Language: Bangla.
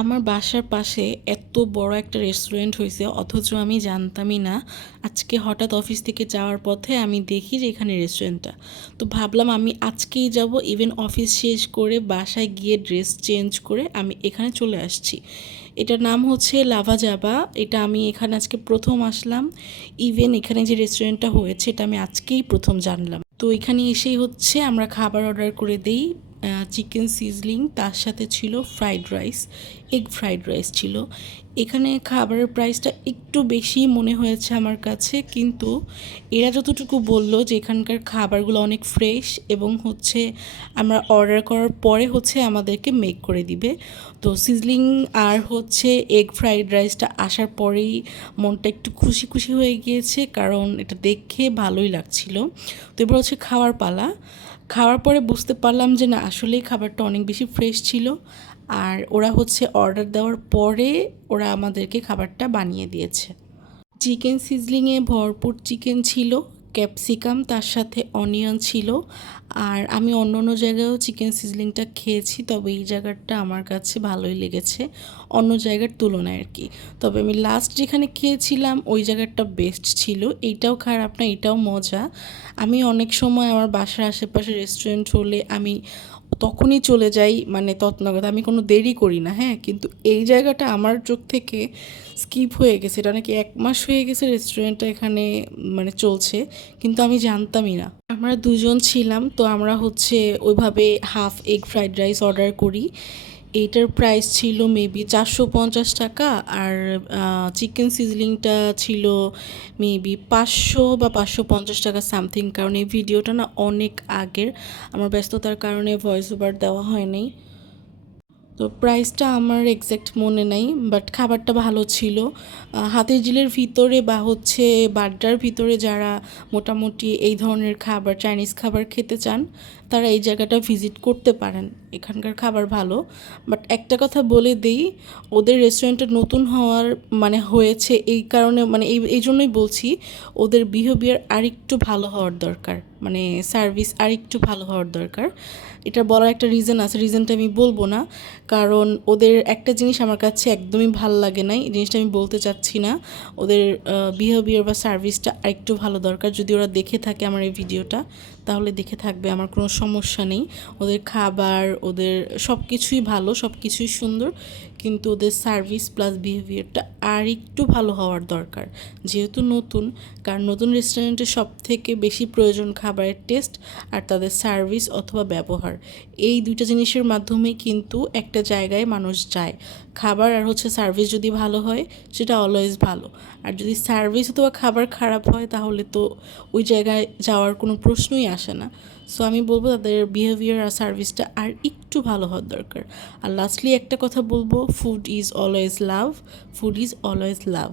আমার বাসার পাশে এত বড় একটা রেস্টুরেন্ট হয়েছে অথচ আমি জানতামই না। আজকে হঠাৎ অফিস থেকে যাওয়ার পথে আমি দেখি যে এখানে রেস্টুরেন্টটা। তো ভাবলাম আমি আজকেই যাব, ইভেন অফিস শেষ করে বাসায় গিয়ে ড্রেস চেঞ্জ করে আমি এখানে চলে আসছি। এটার নাম হচ্ছে লাভা জাবা। এটা আমি এখানে আজকে প্রথম আসলাম। ইভেন এখানে যে রেস্টুরেন্টটা হয়েছে এটা আমি আজকেই প্রথম জানলাম। তো এখানে এসেই হচ্ছে আমরা খাবার অর্ডার করে দেই। চিকেন সিজলিং, তার সাথে ছিল fried rice, egg fried rice ছিল। এখানে খাবারের প্রাইসটা একটু বেশি মনে হয়েছে আমার কাছে, কিন্তু এরা যতটুকু বললো যে এখানকার খাবারগুলো অনেক ফ্রেশ এবং হচ্ছে আমরা অর্ডার করার পরে হচ্ছে আমাদেরকে মেক করে দিবে। তো সিজলিং আর হচ্ছে এগ ফ্রাইড রাইসটা আসার পরেই মনটা একটু খুশি খুশি হয়ে গিয়েছে, কারণ এটা দেখে ভালোই লাগছিল। তো এবার হচ্ছে খাওয়ার পালা। খাওয়ার পরে বুঝতে পারলাম যে না, আসলেই খাবারটা অনেক বেশি ফ্রেশ ছিল। আর ওরা হচ্ছে অর্ডার দেওয়ার পরে ওরা আমাদেরকে খাবারটা বানিয়ে দিয়েছে। চিকেন সিজলিংয়ে ভরপুর চিকেন ছিল, ক্যাপসিকাম, তার সাথে অনিয়ন ছিল। আর আমি অন্য অন্য জায়গায়ও চিকেন সিজলিংটা খেয়েছি, তবে এই জায়গাটা আমার কাছে ভালোই লেগেছে অন্য জায়গার তুলনায় আর কি। তবে আমি লাস্ট যেখানে খেয়েছিলাম ওই জায়গাটা বেস্ট ছিল। এইটাও খারাপ না, এটাও মজা। আমি অনেক সময় আমার বাসার আশেপাশে রেস্টুরেন্ট হলে আমি তখনই চলে যাই, মানে তৎনগত, আমি কোনো দেরি করি না, হ্যাঁ। কিন্তু এই জায়গাটা আমার চোখ থেকে স্কিপ হয়ে গেছে। এটা নাকি 1 মাস হয়ে গেছে রেস্টুরেন্টটা এখানে মানে চলছে, কিন্তু আমি জানতামই না। আমরা দুজন ছিলাম, তো আমরা হচ্ছে ওইভাবে half egg fried rice order করি। এইটার প্রাইস ছিল মেবি 450 টাকা। আর চিকেন সিজলিংটা ছিল মেবি 500 বা 550 টাকা সামথিং। কারণ এই ভিডিওটা না অনেক আগের, আমার ব্যস্ততার কারণে ভয়েস ওভার দেওয়া হয়নি। তো প্রাইসটা আমার এক্স্যাক্ট মনে নাই, বাট খাবারটা ভালো ছিল। হাতির ঝিলের ভিতরে বা হচ্ছে বাড্ডার ভিতরে যারা মোটামুটি এই ধরনের খাবার, চাইনিজ খাবার খেতে চান, তারা এই জায়গাটা ভিজিট করতে পারেন। এখানকার খাবার ভালো। বাট একটা কথা বলে দিই, ওদের রেস্টুরেন্টটা নতুন হওয়ার মানে হয়েছে এই কারণে, মানে এই জন্যই বলছি, ওদের বিহেভিয়ার আরেকটু ভালো হওয়ার দরকার, মানে সার্ভিস আরেকটু ভালো হওয়ার দরকার। এটা বলার একটা রিজন আছে, রিজনটা আমি বলবো না, কারণ ওদের একটা জিনিস আমার কাছে একদমই ভালো লাগে নাই। এই জিনিসটা আমি বলতে চাচ্ছি না। ওদের বিহেভিয়ার বা সার্ভিসটা আরেকটু ভালো দরকার। যদি ওরা দেখে থাকে আমার এই ভিডিওটা, তাহলে দেখে থাকবে, আমার কোনো সমস্যা নেই। ওদের খাবার, ওদের সব কিছুই ভালো, সব কিছুই সুন্দর, কিন্তু ওদের সার্ভিস প্লাস বিহেভিয়ারটা আর একটু ভালো হওয়ার দরকার। যেহেতু নতুন, কারণ নতুন রেস্টুরেন্টে সব থেকে বেশি প্রয়োজন খাবারের টেস্ট আর তাদের সার্ভিস অথবা ব্যবহার। এই দুইটা জিনিসের মাধ্যমেই কিন্তু একটা জায়গায় মানুষ যায়। খাবার আর হচ্ছে সার্ভিস যদি ভালো হয়, সেটা অলওয়েজ ভালো। আর যদি সার্ভিস অথবা খাবার খারাপ হয়, তাহলে তো ওই জায়গায় যাওয়ার কোনো প্রশ্নই আসে না। সো আমি বলবো তাদের বিহেভিয়ার আর সার্ভিসটা আর একটু ভালো হওয়ার দরকার। আর লাস্টলি একটা কথা বলবো, food is always love, food is always love.